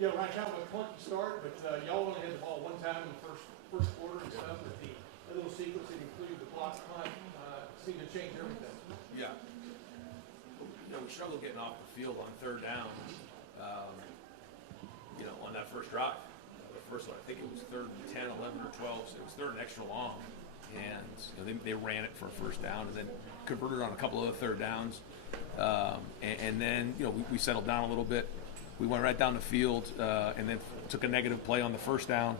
Yeah, Ryan, kind of a clunky start, but y'all only had the ball one time in the first quarter and stuff. But the little sequence that included the block punt seemed to change everything. Yeah. We struggled getting off the field on third down, on that first drive. The first one, I think it was third and 10, 11, or 12, so it was third and extra long. And they ran it for a first down and then converted on a couple of other third downs. And then, we settled down a little bit. We went right down the field and then took a negative play on the first down.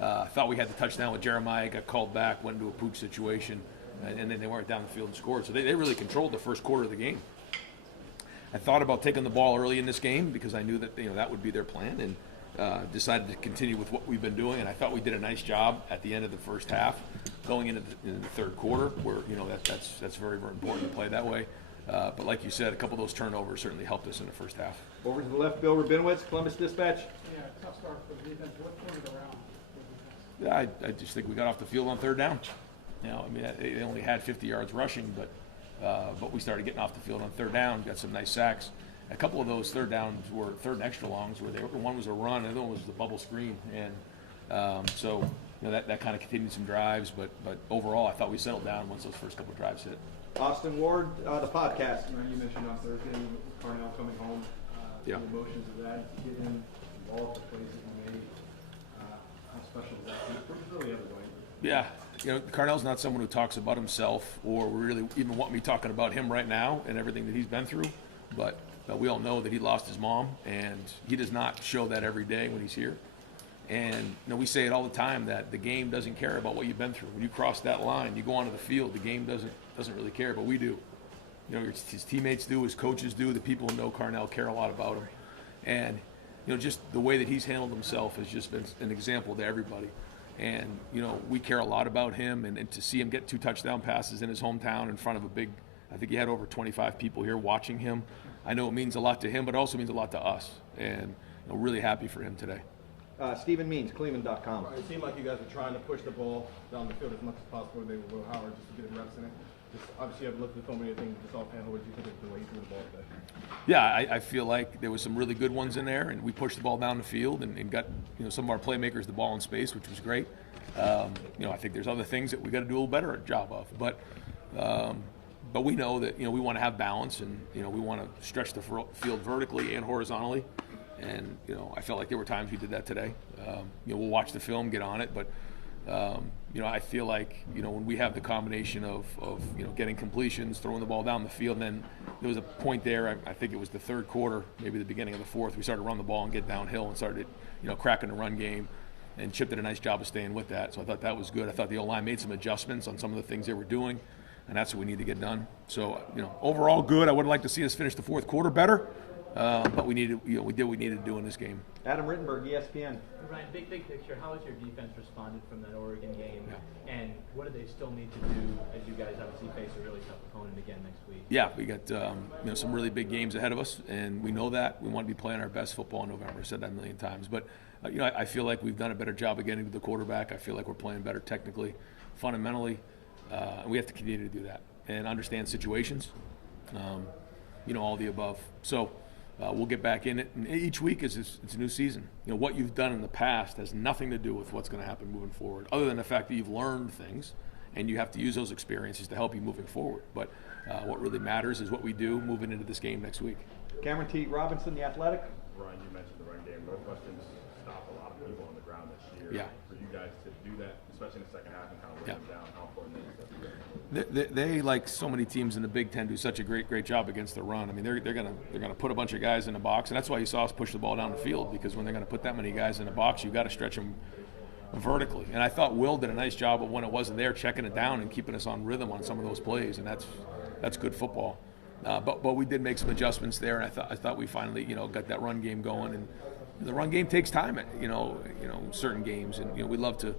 Thought we had the touchdown with Jeremiah, got called back, went into a pooch situation, and then they went down the field and scored. So they really controlled the first quarter of the game. I thought about taking the ball early in this game because I knew that that would be their plan, and decided to continue with what we've been doing. And I thought we did a nice job at the end of the first half, going into the third quarter, where that's very, very important to play that way. But like you said, a couple of those turnovers certainly helped us in the first half. Over to the left, Bill Rabinowitz, Columbus Dispatch. Yeah, tough start for the defense. What turned it around? Yeah, I just think we got off the field on third down. They only had 50 yards rushing, but we started getting off the field on third down, got some nice sacks. A couple of those third downs were third and extra longs, where one was a run, and the other one was the bubble screen, and so that kind of continued some drives. But overall, I thought we settled down once those first couple of drives hit. Austin Ward, the podcast. You mentioned on Thursday Carnell coming home. Yeah. The emotions of that, getting involved in plays that you made. How special is that? For really everybody. Yeah, Carnell's not someone who talks about himself or really even want me talking about him right now and everything that he's been through. But we all know that he lost his mom, and he does not show that every day when he's here. And we say it all the time that the game doesn't care about what you've been through. When you cross that line, you go onto the field, the game doesn't really care, but we do. His teammates do, his coaches do, the people who know Carnell care a lot about him. And just the way that he's handled himself has just been an example to everybody. And we care a lot about him, and to see him get 2 touchdown passes in his hometown in front of I think he had over 25 people here watching him. I know it means a lot to him, but it also means a lot to us. And really happy for him today. Stephen Means, Cleveland.com. It seemed like you guys were trying to push the ball down the field as much as possible. They were Will Howard just to get reps in it. Obviously, I've looked at so many things just offhand. What did you think of the way you threw the ball today? Yeah, I feel like there was some really good ones in there, and we pushed the ball down the field and got some of our playmakers the ball in space, which was great. I think there's other things that we got to do a little better job of, but we know that we want to have balance, and we want to stretch the field vertically and horizontally. And I felt like there were times we did that today. We'll watch the film, get on it, but I feel like when we have the combination of getting completions, throwing the ball down the field, and then there was a point there. I think it was the third quarter, maybe the beginning of the fourth. We started to run the ball and get downhill and started cracking the run game. And Chip did a nice job of staying with that, so I thought that was good. I thought the O-line made some adjustments on some of the things they were doing, and that's what we need to get done. So overall good. I would like to see us finish the fourth quarter better. But we did what we needed to do in this game. Adam Rittenberg, ESPN. Ryan, big picture, how has your defense responded from that Oregon game? Yeah. And what do they still need to do as you guys obviously face a really tough opponent again next week? Yeah, we got some really big games ahead of us, and we know that. We want to be playing our best football in November. I said that a million times. But I feel like we've done a better job of getting to the quarterback. I feel like we're playing better technically, fundamentally. And we have to continue to do that and understand situations, all the above. So we'll get back in it. And each week it's a new season. What you've done in the past has nothing to do with what's going to happen moving forward, other than the fact that you've learned things, and you have to use those experiences to help you moving forward. But what really matters is what we do moving into this game next week. Cameron T. Robinson, The Athletic. Ryan, you mentioned the run game. Northwestern's stopped a lot of people on the ground this year. Yeah. For you guys to do that, especially in the second half, and kind of wear them down, how important is that? They, like so many teams in the Big Ten, do such a great job against the run. I mean, they're gonna put a bunch of guys in the box, and that's why you saw us push the ball down the field, because when they're gonna put that many guys in the box, you've got to stretch them vertically. And I thought Will did a nice job of, when it wasn't there, checking it down and keeping us on rhythm on some of those plays, and that's good football. But we did make some adjustments there, and I thought we finally got that run game going. And the run game takes time at certain games, and we'd love to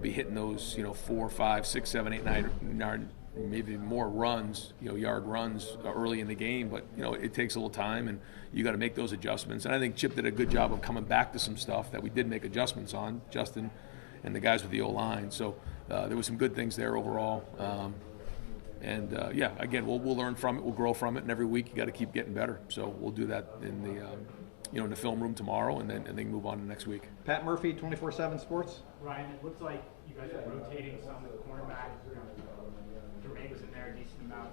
be hitting those 4, 5, 6, 7, 8, 9, maybe more runs, yard runs early in the game. But it takes a little time, and you got to make those adjustments. And I think Chip did a good job of coming back to some stuff that we did make adjustments on, Justin and the guys with the O-line. So there was some good things there overall. Again, we'll learn from it, we'll grow from it, and every week you got to keep getting better. So we'll do that in in the film room tomorrow, and then move on to next week. Pat Murphy, 24/7 Sports. Ryan, it looks like you guys are rotating some of the cornerbacks. Jermaine was in there a decent amount.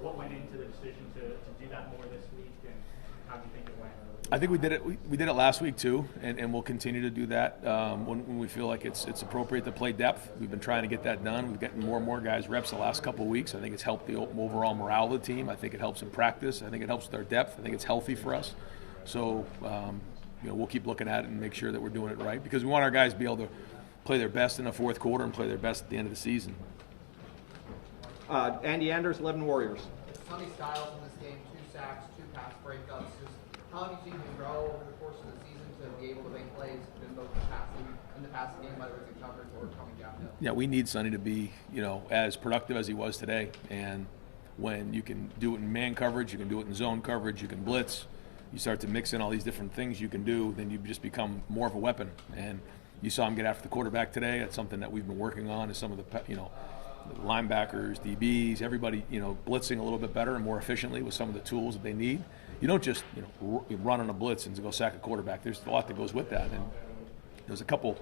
What went into the decision to do that more this week, and how do you think it went? I think we did it. We did it last week too, and we'll continue to do that when we feel like it's appropriate to play depth. We've been trying to get that done. We've gotten more and more guys reps the last couple of weeks. I think it's helped the overall morale of the team. I think it helps in practice. I think it helps with our depth. I think it's healthy for us. So we'll keep looking at it and make sure that we're doing it right, because we want our guys to be able to play their best in the fourth quarter and play their best at the end of the season. Andy Anders, 11 Warriors. Sonny Styles in this game, 2 sacks, 2 pass breakups. Just how have you seen him grow over the course of the season to be able to make plays in both the passing game, whether it's in coverage or coming downhill? Yeah, we need Sonny to be, as productive as he was today. And when you can do it in man coverage, you can do it in zone coverage, you can blitz, you start to mix in all these different things you can do, then you just become more of a weapon. And you saw him get after the quarterback today. That's something that we've been working on, is some of the, the linebackers, DBs, everybody, blitzing a little bit better and more efficiently with some of the tools that they need. You don't just, run on a blitz and go sack a quarterback. There's a lot that goes with that. And there's a couple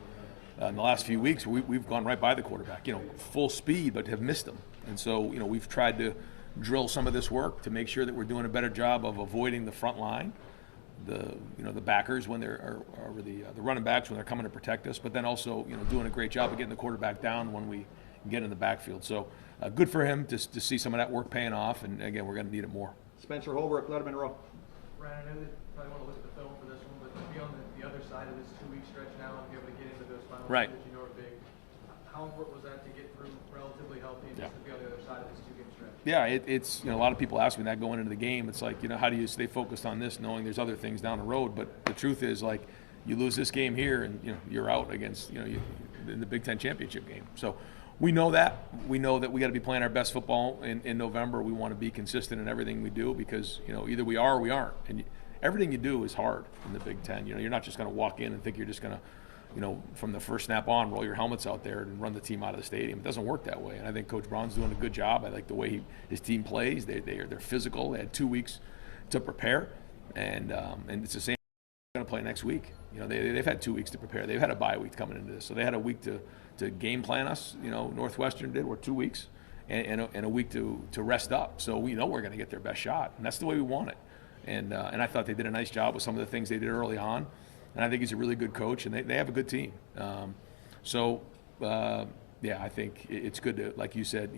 in the last few weeks where we've gone right by the quarterback, full speed, but have missed them. And so, we've tried to drill some of this work to make sure that we're doing a better job of avoiding the front line, the backers when they're, or the running backs when they're coming to protect us, but then also, doing a great job of getting the quarterback down when we get in the backfield. So good for him to see some of that work paying off. And again, we're going to need it more. Spencer Holbrook, Letterman Row. Ryan, I know that you probably want to look at the film for this one, but to be on the other side of this 2-week stretch now and be able to get into those final Right. games that are big, how important was that to get through relatively healthy and just to be on the other side of this 2-game stretch? Yeah, it's a lot of people ask me that going into the game. It's like, how do you stay focused on this, knowing there's other things down the road? But the truth is, like, you lose this game here, and you're out against in the Big Ten championship game. So we know that. We know that we got to be playing our best football in November. We want to be consistent in everything we do, because either we are or we aren't. And everything you do is hard in the Big Ten. You're not just going to walk in and think you're just going to, from the first snap on, roll your helmets out there and run the team out of the stadium. It doesn't work that way. And I think Coach Braun's doing a good job. I like the way his team plays. They're physical. They had 2 weeks to prepare, and it's the same. They're going to play next week. They've had 2 weeks to prepare. They've had a bye week coming into this, so they had a week to game plan us. Northwestern did. We're 2 weeks and a week to rest up. So we know we're going to get their best shot, and that's the way we want it. And I thought they did a nice job with some of the things they did early on. And I think he's a really good coach, and they have a good team. I think it's good to, like you said,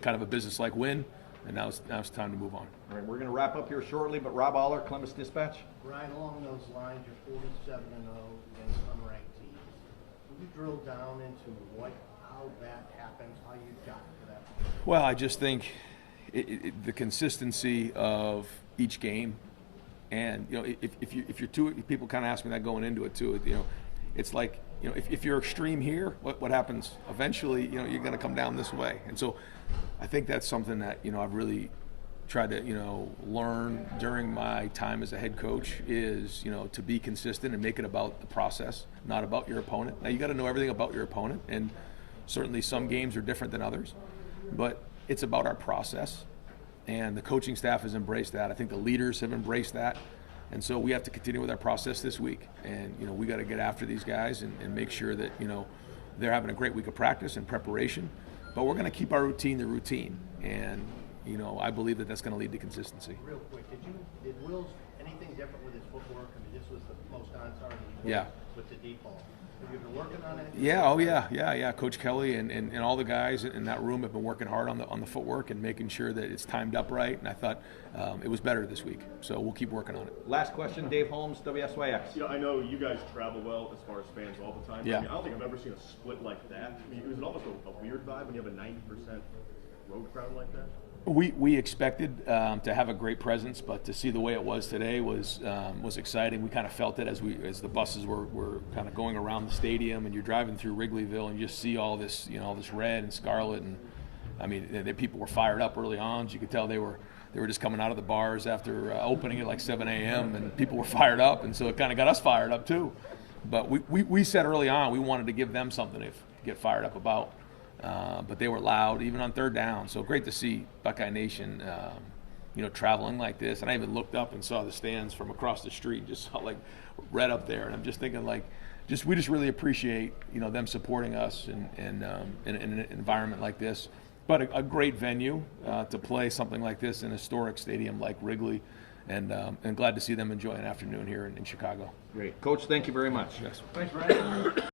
kind of a business-like win, and now it's time to move on. All right, we're going to wrap up here shortly, but Rob Aller, Columbus Dispatch. Ryan, along those lines, you're 47-0 against unranked teams. Would you drill down into how that happens, how you got to that point? Well, I just think the consistency of each game. And if you're too, people kind of ask me that going into it too. It's like if you're extreme here, what happens? Eventually, you're going to come down this way. And so, I think that's something that I've really tried to learn during my time as a head coach is to be consistent and make it about the process, not about your opponent. Now you got to know everything about your opponent, and certainly some games are different than others, but it's about our process. And the coaching staff has embraced that. I think the leaders have embraced that. And so we have to continue with our process this week. And, we got to get after these guys and make sure that, they're having a great week of practice and preparation. But we're going to keep our routine the routine. And, I believe that that's going to lead to consistency. Real quick, did Wills anything different with his footwork? I mean, this was the most on-target with the deep ball. Have you been working on it? Yeah. Coach Kelly and all the guys in that room have been working hard on the footwork and making sure that it's timed up right. And I thought it was better this week. So we'll keep working on it. Last question, Dave Holmes, WSYX. I know you guys travel well as far as fans all the time. Yeah. I don't think I've ever seen a split like that. I mean, it was almost a weird vibe when you have a 90% road crowd like that. We expected to have a great presence, but to see the way it was today was exciting. We kind of felt it as the buses were kind of going around the stadium, and you're driving through Wrigleyville, and you just see all this this red and scarlet, and I mean the people were fired up early on. So you could tell they were just coming out of the bars after opening at like 7 a.m. and people were fired up, and so it kind of got us fired up too. But we said early on we wanted to give them something to get fired up about. But they were loud, even on third down. So great to see Buckeye Nation, traveling like this. And I even looked up and saw the stands from across the street, just saw like red up there. And I'm just thinking like, we just really appreciate, them supporting us in an environment like this. But a great venue to play something like this in a historic stadium like Wrigley. And glad to see them enjoy an afternoon here in Chicago. Great. Coach, thank you very much. Yes. Thanks, Brian.